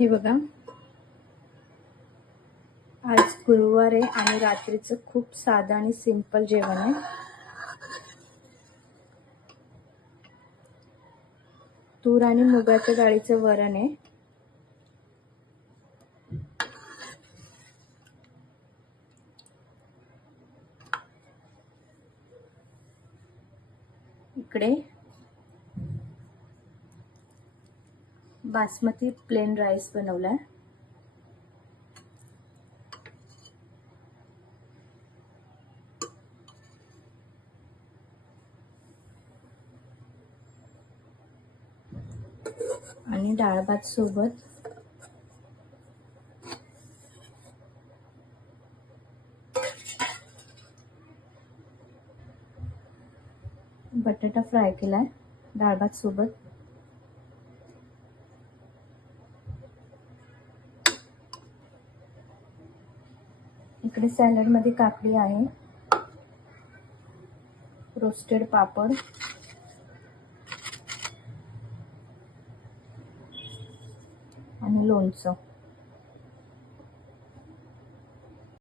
हे बघा, आज गुरुवार आहे आणि रात्रीचं खूप साधं आणि सिंपल जेवण आहे. तूर आणि मुगाच्या डाळीचं वरण आहे. इकडे बासमती प्लेन राईस बनवलाय. आणि डाळ भात सोबत बटाटा फ्राय केलाय डाळ भात सोबत. इकडे सॅलड मध्ये काकडी आहे, रोस्टेड पापड आणि लोणचं.